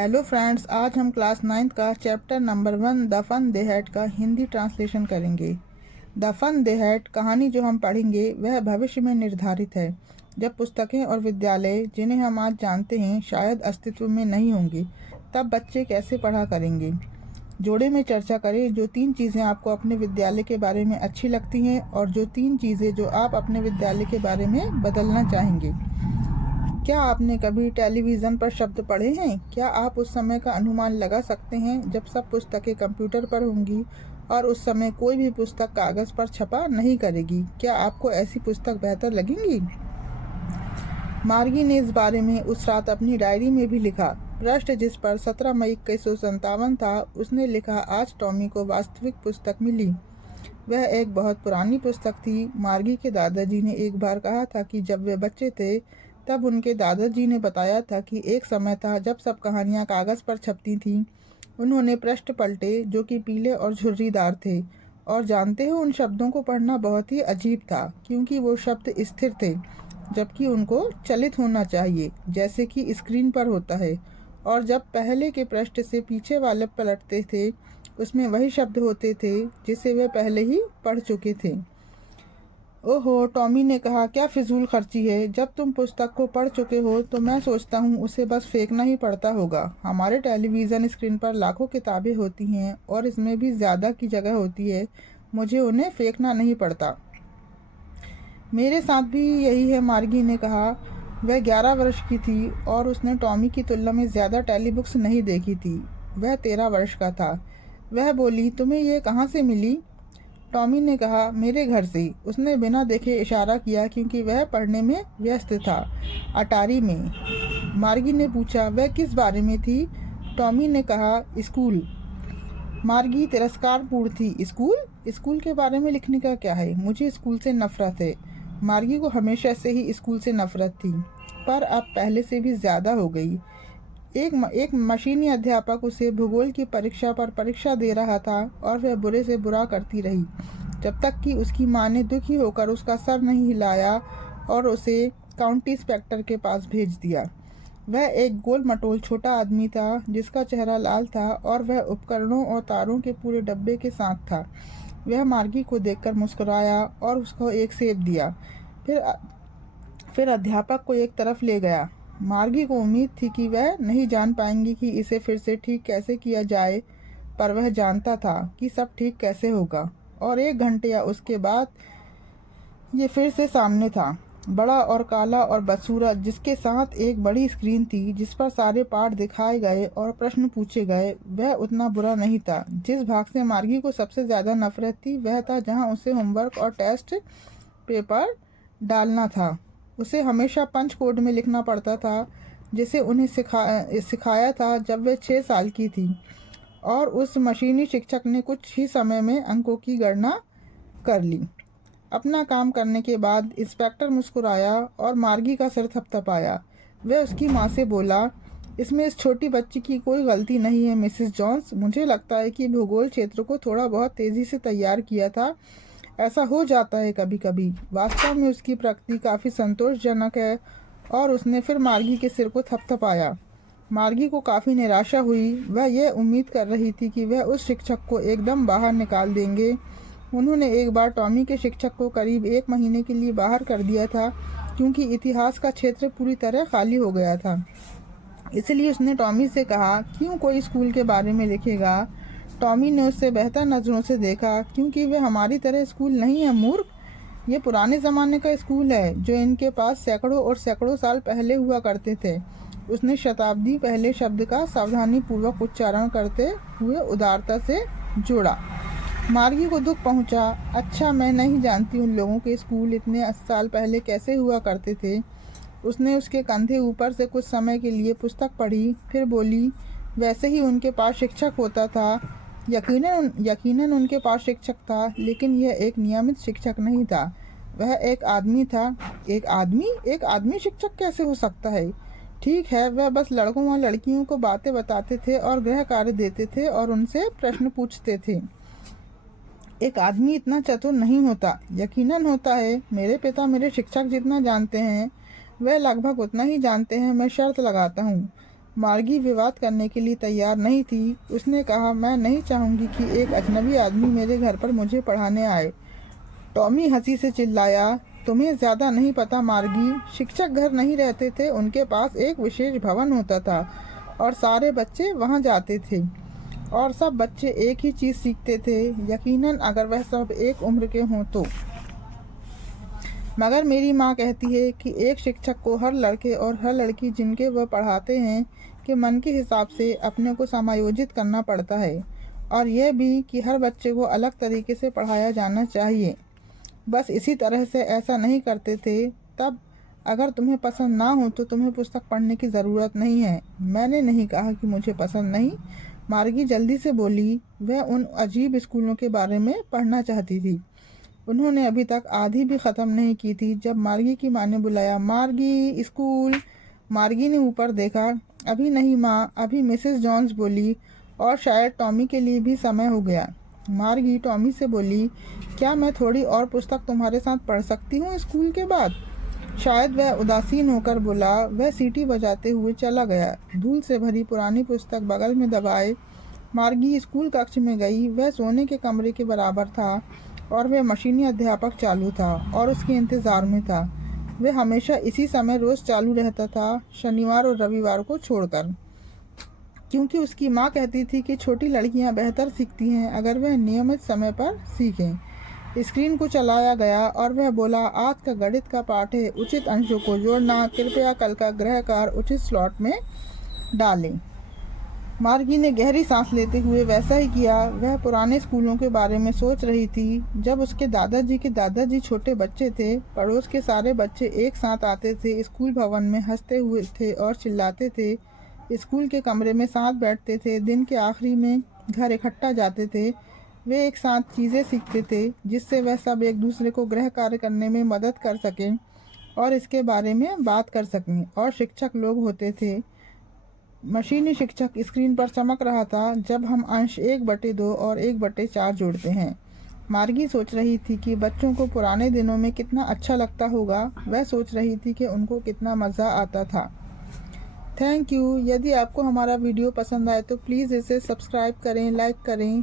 Hello friends, आज हम class 9th का chapter number 1 the fun they had का हिंदी ट्रांसलेशन करेंगे। द फन दे हैड कहानी जो हम पढ़ेंगे वह भविष्य में निर्धारित है, जब पुस्तकें और विद्यालय जिन्हें हम आज जानते हैं शायद अस्तित्व में नहीं होंगे। तब बच्चे कैसे पढ़ा करेंगे। जोड़े में चर्चा करें जो 3 चीज़ें आपको अपने विद्यालय के बारे में अच्छी लगती हैं और जो 3 चीज़ें जो आप अपने विद्यालय के बारे में बदलना चाहेंगे। क्या आपने कभी टेलीविज़न पर शब्द पढ़े हैं? क्या आप उस समय का अनुमान लगा सकते हैं जब सब पुस्तकें कंप्यूटर पर होंगी और उस समय कोई भी पुस्तक कागज़ पर छपा नहीं करेगी? क्या आपको ऐसी पुस्तक बेहतर लगेंगी? मार्गी ने इस बारे में उस रात अपनी डायरी में भी लिखा। पृष्ठ जिस पर 17 मई 1957 था, उसने लिखा, आज टॉमी को वास्तविक पुस्तक मिली। वह एक बहुत पुरानी पुस्तक थी। मार्गी के दादाजी ने एक बार कहा था कि जब वे बच्चे थे तब उनके दादाजी ने बताया था कि एक समय था जब सब कहानियाँ कागज़ पर छपती थीं। उन्होंने पृष्ठ पलटे जो कि पीले और झुर्रीदार थे, और जानते हो उन शब्दों को पढ़ना बहुत ही अजीब था क्योंकि वो शब्द स्थिर थे जबकि उनको चलित होना चाहिए जैसे कि स्क्रीन पर होता है। और जब पहले के पृष्ठ से पीछे वाले पलटते थे उसमें वही शब्द होते थे जिसे वे पहले ही पढ़ चुके थे। ओहो, टॉमी ने कहा, क्या फिजूल खर्ची है। जब तुम पुस्तक को पढ़ चुके हो तो मैं सोचता हूँ उसे बस फेंकना ही पड़ता होगा। हमारे टेलीविज़न स्क्रीन पर लाखों किताबें होती हैं और इसमें भी ज़्यादा की जगह होती है। मुझे उन्हें फेंकना नहीं पड़ता। मेरे साथ भी यही है, मार्गी ने कहा। वह 11 वर्ष की थी और उसने टॉमी की तुलना में ज़्यादा टेली बुक्स नहीं देखी थी। वह 13 वर्ष का था। वह बोली, तुम्हें ये कहाँ से मिली? टॉमी ने कहा, मेरे घर से। उसने बिना देखे इशारा किया क्योंकि वह पढ़ने में व्यस्त था। अटारी में। मार्गी ने पूछा, वह किस बारे में थी? टॉमी ने कहा, स्कूल। मार्गी तिरस्कारपूर्ण थी। स्कूल के बारे में लिखने का क्या है? मुझे स्कूल से नफरत है। मार्गी को हमेशा से ही स्कूल से नफरत थी, पर अब पहले से भी ज़्यादा हो गई। एक मशीनी अध्यापक उसे भूगोल की परीक्षा पर परीक्षा दे रहा था और वह बुरे से बुरा करती रही जब तक कि उसकी माँ ने दुखी होकर उसका सर नहीं हिलाया और उसे काउंटी इंस्पेक्टर के पास भेज दिया। वह एक गोल मटोल छोटा आदमी था जिसका चेहरा लाल था और वह उपकरणों और तारों के पूरे डब्बे के साथ था। वह मार्गी को देखकर मुस्कुराया और उसको एक सेब दिया। फिर अध्यापक को एक तरफ ले गया। मार्गी को उम्मीद थी कि वह नहीं जान पाएंगी कि इसे फिर से ठीक कैसे किया जाए, पर वह जानता था कि सब ठीक कैसे होगा। और 1 घंटे या उसके बाद ये फिर से सामने था, बड़ा और काला और बदसूरत, जिसके साथ एक बड़ी स्क्रीन थी जिस पर सारे पाठ दिखाए गए और प्रश्न पूछे गए। वह उतना बुरा नहीं था। जिस भाग से मार्गी को सबसे ज़्यादा नफरत थी वह था जहाँ उसे होमवर्क और टेस्ट पेपर डालना था। उसे हमेशा पंच कोड में लिखना पड़ता था जिसे उन्हें सिखाया था जब वे 6 साल की थी, और उस मशीनी शिक्षक ने कुछ ही समय में अंकों की गणना कर ली। अपना काम करने के बाद इंस्पेक्टर मुस्कुराया और मार्गी का सिर थपथपाया। वह उसकी माँ से बोला, इसमें इस छोटी बच्ची की कोई गलती नहीं है मिसेस जॉन्स। मुझे लगता है कि भूगोल क्षेत्र को थोड़ा बहुत तेज़ी से तैयार किया था। ऐसा हो जाता है कभी कभी। वास्तव में उसकी प्रकृति काफ़ी संतोषजनक है। और उसने फिर मार्गी के सिर को थपथपाया। मार्गी को काफ़ी निराशा हुई। वह यह उम्मीद कर रही थी कि वह उस शिक्षक को एकदम बाहर निकाल देंगे। उन्होंने एक बार टॉमी के शिक्षक को करीब 1 महीने के लिए बाहर कर दिया था क्योंकि इतिहास का क्षेत्र पूरी तरह खाली हो गया था। इसलिए उसने टॉमी से कहा, क्यों कोई स्कूल के बारे में लिखेगा? टॉमी ने उससे बेहतर नज़रों से देखा, क्योंकि वे हमारी तरह स्कूल नहीं है मूर्ख। ये पुराने ज़माने का स्कूल है जो इनके पास सैकड़ों और सैकड़ों साल पहले हुआ करते थे। उसने शताब्दी पहले शब्द का सावधानीपूर्वक उच्चारण करते हुए उदारता से जोड़ा। मार्गी को दुख पहुंचा। अच्छा, मैं नहीं जानती उन लोगों के स्कूल इतने साल पहले कैसे हुआ करते थे। उसने उसके कंधे ऊपर से कुछ समय के लिए पुस्तक पढ़ी, फिर बोली, वैसे ही उनके पास शिक्षक होता था। यकीनन उनके पास शिक्षक था, लेकिन यह एक नियमित शिक्षक नहीं था। वह एक आदमी था। एक आदमी शिक्षक कैसे हो सकता है? ठीक है, वह बस लड़कों और लड़कियों को बातें बताते थे और गृह कार्य देते थे और उनसे प्रश्न पूछते थे। एक आदमी इतना चतुर नहीं होता। यकीनन होता है। मेरे पिता मेरे शिक्षक जितना जानते हैं वह लगभग उतना ही जानते हैं। मैं शर्त लगाता हूँ। मार्गी विवाद करने के लिए तैयार नहीं थी। उसने कहा, मैं नहीं चाहूँगी कि एक अजनबी आदमी मेरे घर पर मुझे पढ़ाने आए। टॉमी हंसी से चिल्लाया, तुम्हें ज़्यादा नहीं पता मार्गी, शिक्षक घर नहीं रहते थे, उनके पास एक विशेष भवन होता था और सारे बच्चे वहाँ जाते थे और सब बच्चे एक ही चीज़ सीखते थे, यकीनन अगर वह सब एक उम्र के हों तो। मगर मेरी माँ कहती है कि एक शिक्षक को हर लड़के और हर लड़की जिनके वह पढ़ाते हैं के मन के हिसाब से अपने को समायोजित करना पड़ता है और यह भी कि हर बच्चे को अलग तरीके से पढ़ाया जाना चाहिए। बस इसी तरह से ऐसा नहीं करते थे तब। अगर तुम्हें पसंद ना हो तो तुम्हें पुस्तक पढ़ने की ज़रूरत नहीं है। मैंने नहीं कहा कि मुझे पसंद नहीं, मार्गी जल्दी से बोली। वह उन अजीब स्कूलों के बारे में पढ़ना चाहती थी। उन्होंने अभी तक आधी भी ख़त्म नहीं की थी जब मार्गी की माँ ने बुलाया, मार्गी स्कूल। मार्गी ने ऊपर देखा। अभी नहीं माँ, अभी मिसेस जॉन्स बोली, और शायद टॉमी के लिए भी समय हो गया। मार्गी टॉमी से बोली, क्या मैं थोड़ी और पुस्तक तुम्हारे साथ पढ़ सकती हूँ स्कूल के बाद? शायद वह उदासीन होकर बोला। वह सीटी बजाते हुए चला गया, धूल से भरी पुरानी पुस्तक बगल में दबाए। मार्गी स्कूल कक्ष में गई। वह सोने के कमरे के बराबर था और वह मशीनी अध्यापक चालू था और उसके इंतज़ार में था। वह हमेशा इसी समय रोज़ चालू रहता था, शनिवार और रविवार को छोड़कर, क्योंकि उसकी माँ कहती थी कि छोटी लड़कियाँ बेहतर सीखती हैं अगर वह नियमित समय पर सीखें। स्क्रीन को चलाया गया और वह बोला, आज का गणित का पाठ है, उचित अंशों को जोड़ना, कृपया कल का गृह कार्य उचित स्लॉट में डालें। मार्गी ने गहरी सांस लेते हुए वैसा ही किया। वह पुराने स्कूलों के बारे में सोच रही थी जब उसके दादाजी के दादाजी छोटे बच्चे थे। पड़ोस के सारे बच्चे एक साथ आते थे, स्कूल भवन में हंसते हुए थे और चिल्लाते थे। स्कूल के कमरे में साथ बैठते थे। दिन के आखिरी में घर इकट्ठा जाते थे। वे एक साथ चीज़ें सीखते थे जिससे वह सब एक दूसरे को गृह कार्य करने में मदद कर सकें और इसके बारे में बात कर सकें। और शिक्षक लोग होते थे। मशीनी शिक्षक स्क्रीन पर चमक रहा था जब हम अंश 1/2 और 1/4 जोड़ते हैं। मार्गी सोच रही थी कि बच्चों को पुराने दिनों में कितना अच्छा लगता होगा। वह सोच रही थी कि उनको कितना मज़ा आता था। Thank you. यदि आपको हमारा वीडियो पसंद आए तो प्लीज़ इसे सब्सक्राइब करें, लाइक करें।